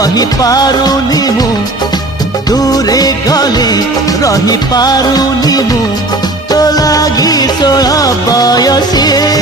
रही पारुनी मु दूरे गले रही पारुनी मु तो लागी 16 बयसी